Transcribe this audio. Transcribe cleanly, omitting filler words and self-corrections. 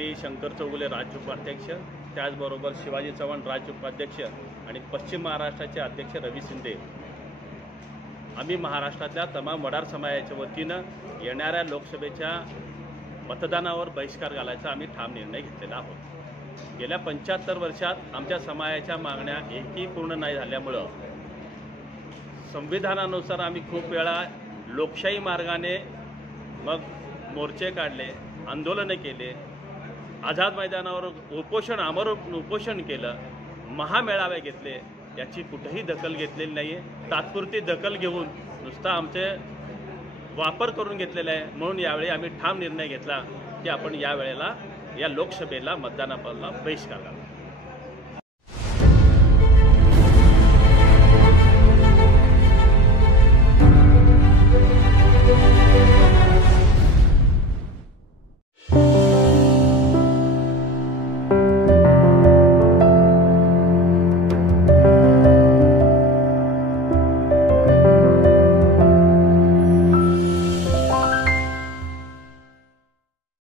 मी शंकर चौगुले राज्य उपाध्यक्ष, त्याचबरोबर शिवाजी चव्हाण राज्य उपाध्यक्ष आणि पश्चिम महाराष्ट्राचे अध्यक्ष रवी शिंदे, आम्ही महाराष्ट्रातल्या तमाम वडार समाजाच्या वतीनं येणाऱ्या लोकसभेच्या मतदानावर बहिष्कार घालायचा आम्ही ठाम निर्णय घेतलेला आहोत। गेल्या 75 वर्षात आमच्या समाजाच्या मागण्या एकही पूर्ण नाही झाल्यामुळं संविधानानुसार आम्ही खूप वेळा लोकशाही मार्गाने मग मोर्चे काढले, आंदोलनं केले, आझाद मैदानावर आमरण उपोषण केलं, महामेळावे घेतले, याची कुठेही दखल घेतलेली नाही आहे। तात्पुरती दखल घेऊन नुसता आमचे वापर करून घेतलेला आहे। म्हणून यावेळी आम्ही ठाम निर्णय घेतला की आपण यावेळेला या लोकसभेला मतदानाला बहिष्कार घालू।